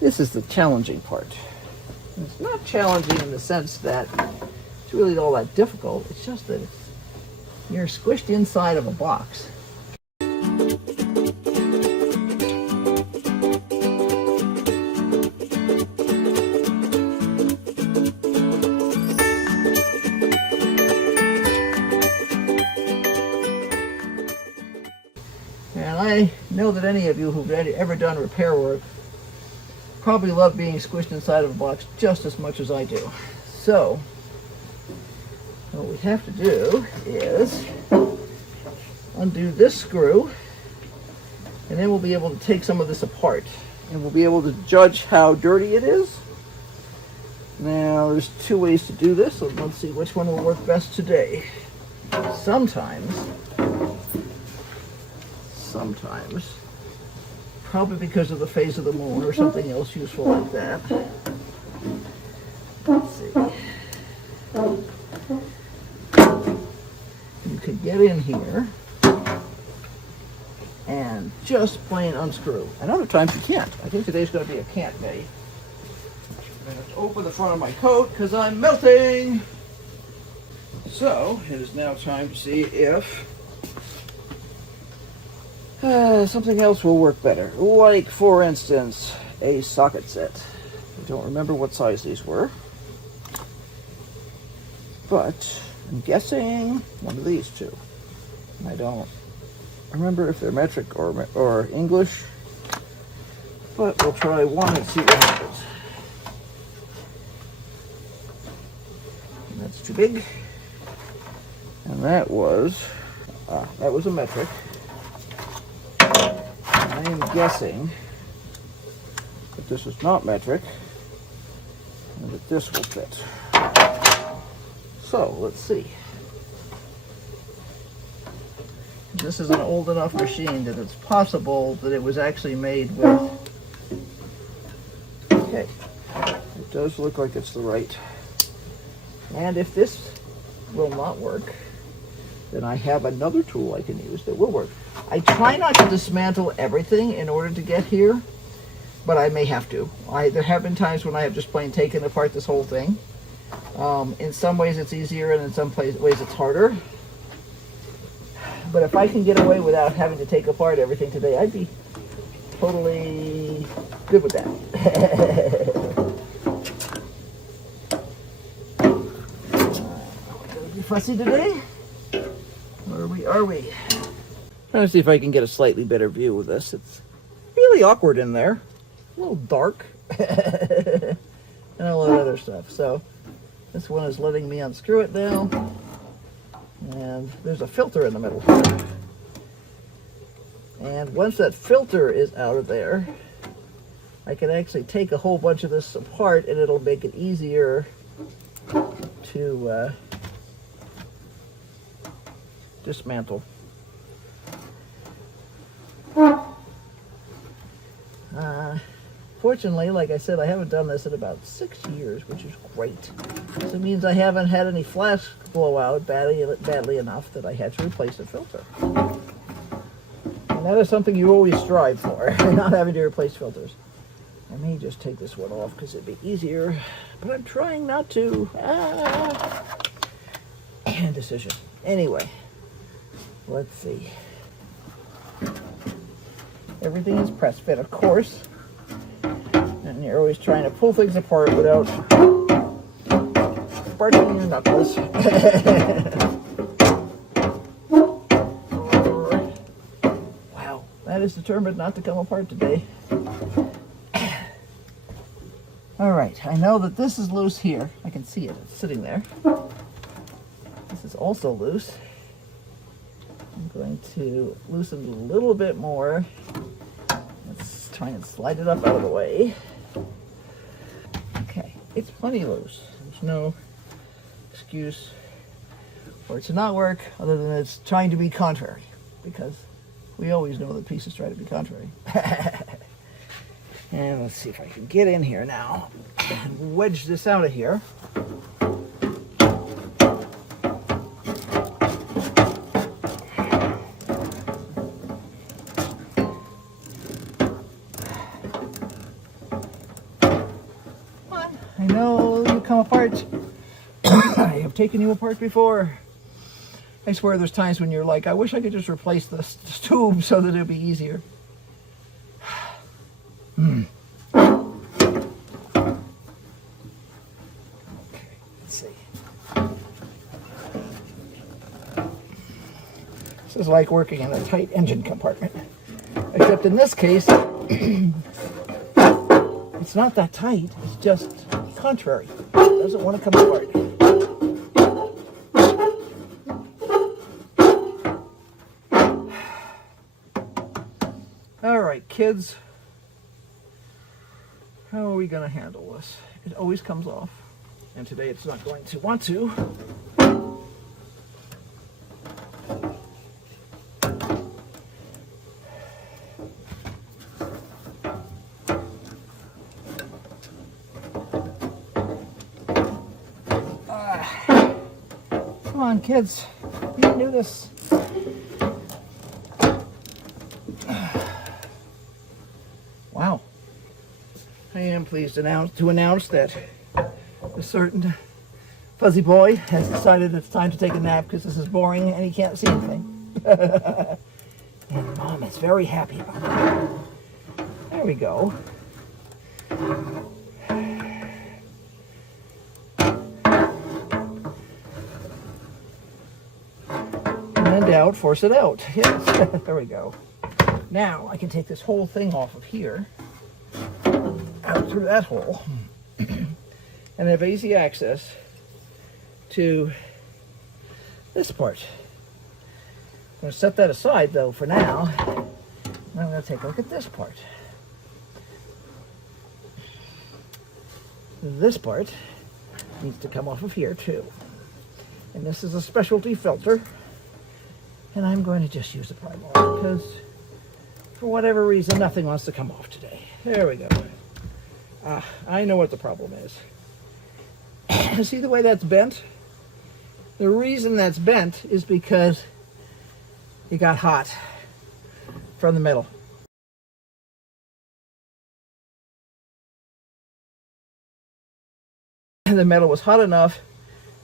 This is the challenging part. It's not challenging in the sense that it's really all that difficult. It's just that you're squished inside of a box. And I know that any of you who've ever done repair work probably love being squished inside of a box just as much as I do. So what we have to do is undo this screw, and then we'll be able to take some of this apart, and we'll be able to judge how dirty it is. Now there's two ways to do this, so let's see which one will work best today. Sometimes, probably because of the phase of the moon or something else useful like that. Let's see. You could get in here and just plain unscrew. And other times you can't. I think today's going to be a can't day. I'm going to open the front of my coat because I'm melting. So it is now time to see if something else will work better. Like, for instance, a socket set. I don't remember what size these were, but I'm guessing one of these two. I don't remember if they're metric or English, but we'll try one and see what happens. And that's too big. And that was a metric. I am guessing that this is not metric and that this will fit. So let's see. This is an old enough machine that it's possible that it was actually made with. Okay, it does look like it's the right. And if this will not work, then I have another tool I can use that will work. I try not to dismantle everything in order to get here, but I may have to. There have been times when I have just plain taken apart this whole thing. In some ways it's easier, and in some ways it's harder. But if I can get away without having to take apart everything today, I'd be totally good with that. Gonna be fussy today? Or are we? Trying to see if I can get a slightly better view of this. It's really awkward in there. A little dark. And a lot of other stuff. So this one is letting me unscrew it now. And there's a filter in the middle here. And once that filter is out of there, I can actually take a whole bunch of this apart, and it'll make it easier to dismantle. Fortunately, like I said, I haven't done this in about 6 years, which is great. So it means I haven't had any flash blowout badly enough that I had to replace the filter. And that is something you always strive for, not having to replace filters. I may just take this one off because it'd be easier, but I'm trying not to. Indecision. Anyway, let's see. Everything is press fit, of course. And you're always trying to pull things apart without sparking your knuckles. Wow, that is determined not to come apart today. All right, I know that this is loose here. I can see it, it's sitting there. This is also loose. I'm going to loosen it a little bit more. Let's try and slide it up out of the way. Okay, it's plenty loose. There's no excuse for it to not work other than it's trying to be contrary, because we always know that pieces try to be contrary. And let's see if I can get in here now and wedge this out of here. I know you come apart. I have taken you apart before. I swear there's times when you're like, I wish I could just replace this tube so that it'd be easier. Okay, let's see. This is like working in a tight engine compartment. Except in this case, it's not that tight, it's just contrary. It doesn't want to come apart. All right, kids, how are we going to handle this? It always comes off, and today it's not going to want to. Come on, kids, you can do this. Wow. I am pleased to announce that a certain fuzzy boy has decided it's time to take a nap because this is boring and he can't see anything. And Mom is very happy about that. There we go. When in doubt, force it out. Yes, there we go. Now I can take this whole thing off of here, out through that hole, and have easy access to this part. I'm going to set that aside though for now, and I'm going to take a look at this part. This part needs to come off of here too. And this is a specialty filter, and I'm going to just use the primer because for whatever reason, nothing wants to come off today. There we go. I know what the problem is. See the way that's bent? The reason that's bent is because it got hot from the middle. The metal was hot enough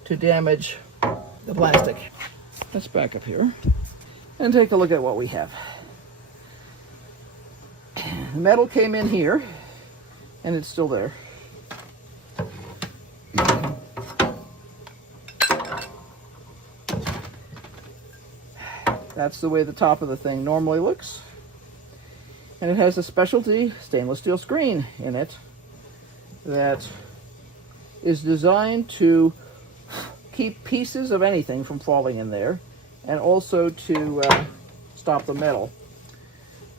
to damage the plastic. Let's back up here and take a look at what we have. The metal came in here, and it's still there. That's the way the top of the thing normally looks. And it has a specialty stainless steel screen in it that is designed to keep pieces of anything from falling in there, and also to stop the metal.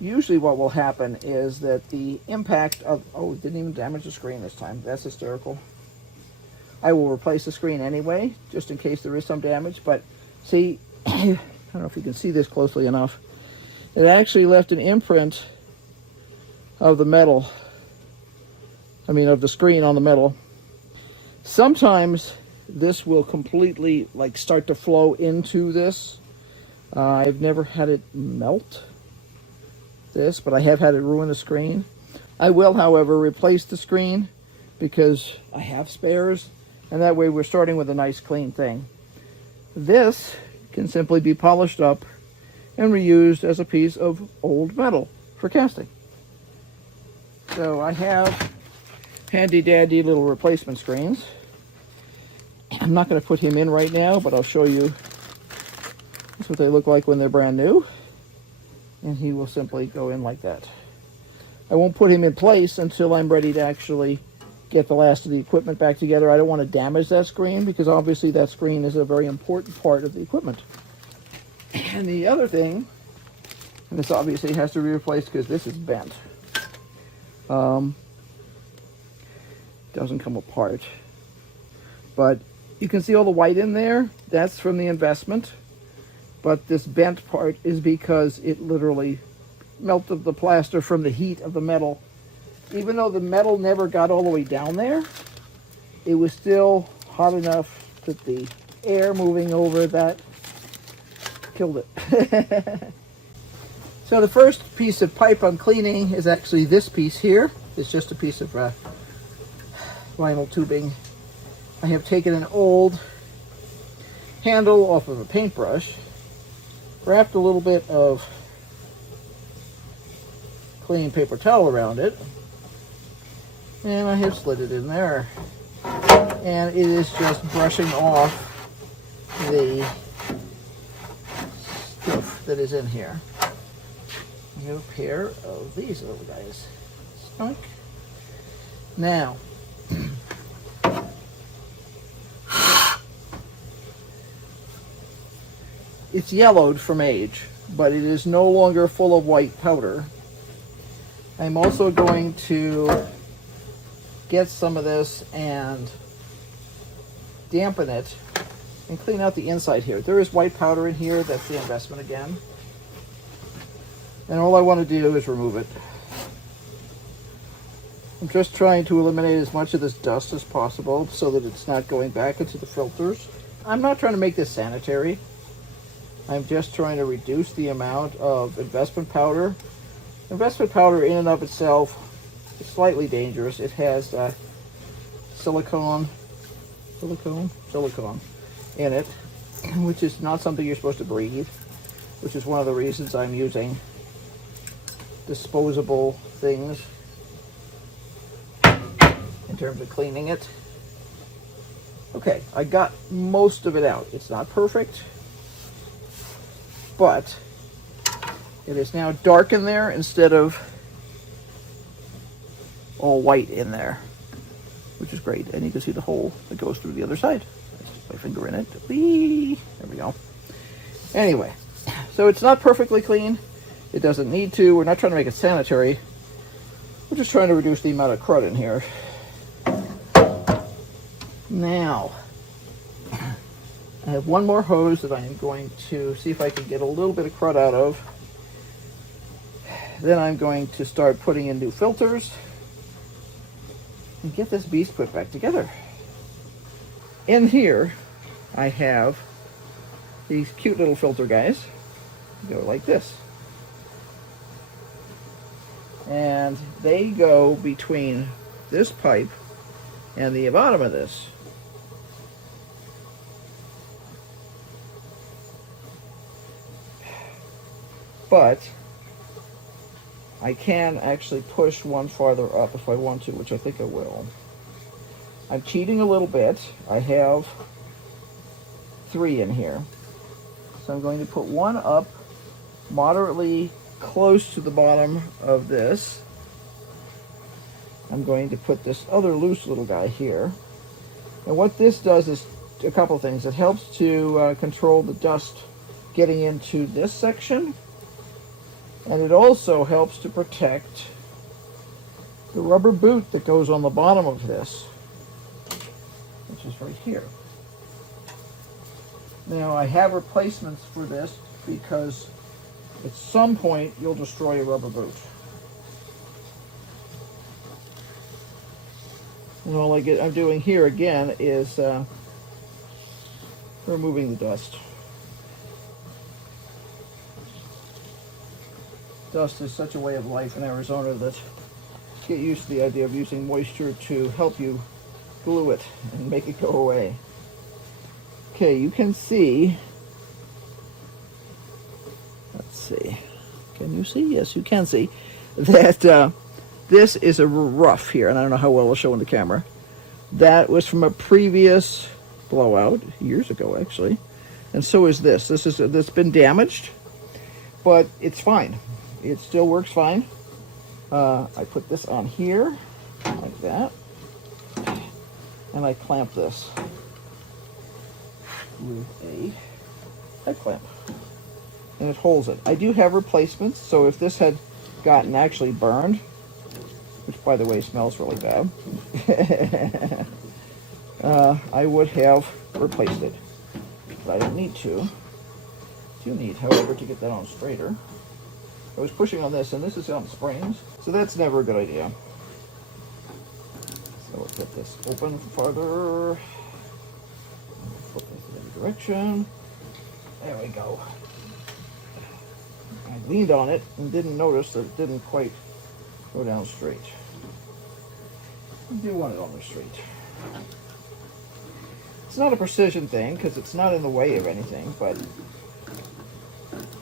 Usually what will happen is that the impact of, oh, it didn't even damage the screen this time. That's hysterical. I will replace the screen anyway, just in case there is some damage. But see, I don't know if you can see this closely enough. It actually left an imprint of the metal, of the screen on the metal. Sometimes this will completely start to flow into this. I've never had it melt this, but I have had it ruin the screen. I will, however, replace the screen because I have spares, and that way we're starting with a nice clean thing. This can simply be polished up and reused as a piece of old metal for casting. So I have handy dandy little replacement screens. I'm not going to put him in right now, but I'll show you. That's what they look like when they're brand new. And he will simply go in like that. I won't put him in place until I'm ready to actually get the last of the equipment back together. I don't want to damage that screen because obviously that screen is a very important part of the equipment. And the other thing, and this obviously has to be replaced because this is bent. Doesn't come apart. But you can see all the white in there. That's from the investment. But this bent part is because it literally melted the plaster from the heat of the metal. Even though the metal never got all the way down there, it was still hot enough that the air moving over that killed it. So the first piece of pipe I'm cleaning is actually this piece here. It's just a piece of vinyl tubing. I have taken an old handle off of a paintbrush, wrapped a little bit of clean paper towel around it, and I have slid it in there. And it is just brushing off the stuff that is in here. We have a pair of these little guys. Stunk. Now, it's yellowed from age, but it is no longer full of white powder. I'm also going to get some of this and dampen it and clean out the inside here. There is white powder in here. That's the investment again. And all I want to do is remove it. I'm just trying to eliminate as much of this dust as possible so that it's not going back into the filters. I'm not trying to make this sanitary. I'm just trying to reduce the amount of investment powder. Investment powder in and of itself is slightly dangerous. It has silicone in it, which is not something you're supposed to breathe, which is one of the reasons I'm using disposable things in terms of cleaning it. Okay, I got most of it out. It's not perfect, but it is now dark in there instead of all white in there, which is great. And you can see the hole that goes through the other side. Just my finger in it. Whee! There we go. Anyway, so it's not perfectly clean. It doesn't need to. We're not trying to make it sanitary. We're just trying to reduce the amount of crud in here. Now, I have one more hose that I am going to see if I can get a little bit of crud out of. Then I'm going to start putting in new filters and get this beast put back together. In here, I have these cute little filter guys. They go like this. And they go between this pipe and the bottom of this. But I can actually push one farther up if I want to, which I think I will. I'm cheating a little bit. I have 3 in here. So I'm going to put one up moderately close to the bottom of this. I'm going to put this other loose little guy here. And what this does is a couple things. It helps to control the dust getting into this section. And it also helps to protect the rubber boot that goes on the bottom of this, which is right here. Now I have replacements for this because at some point you'll destroy a rubber boot. And all I'm doing here again is removing the dust. Dust is such a way of life in Arizona that get used to the idea of using moisture to help you glue it and make it go away. Okay, you can see, let's see, can you see? Yes, you can see that this is a rough here, and I don't know how well it'll show in the camera. That was from a previous blowout, years ago actually, and so is this. This been damaged, but it's fine. It still works fine. I put this on here, like that, and I clamp this with a head clamp, and it holds it. I do have replacements, so if this had gotten actually burned, which by the way smells really bad, I would have replaced it, but I don't need to. I do need, however, to get that on straighter. I was pushing on this, and this is on springs, so that's never a good idea. So let's get this open farther. Flip this in every direction. There we go. I leaned on it and didn't notice that it didn't quite go down straight. I do want it almost straight. It's not a precision thing because it's not in the way of anything, but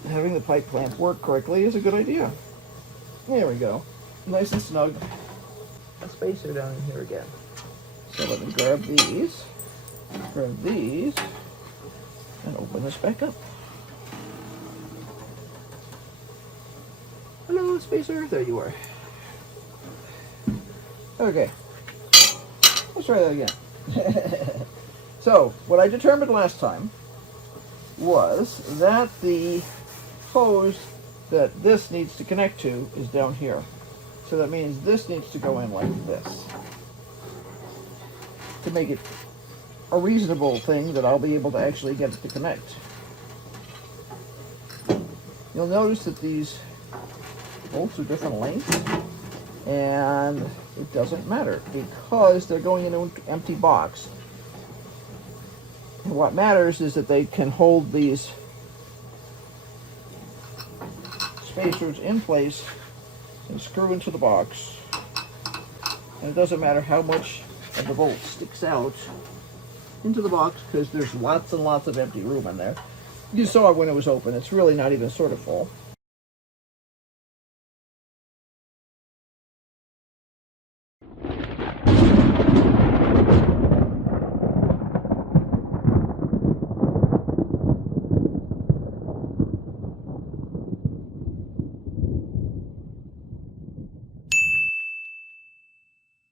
having the pipe clamp work correctly is a good idea. There we go. Nice and snug. A spacer down in here again. So let me grab these, and open this back up. Hello, spacer. There you are. Okay. Let's try that again. So, what I determined last time was that the hose that this needs to connect to is down here. So that means this needs to go in like this to make it a reasonable thing that I'll be able to actually get it to connect. You'll notice that these bolts are different lengths, and it doesn't matter because they're going into an empty box. And what matters is that they can hold these spacers in place and screw into the box. And it doesn't matter how much of the bolt sticks out into the box because there's lots and lots of empty room in there. You saw it when it was open. It's really not even sort of full.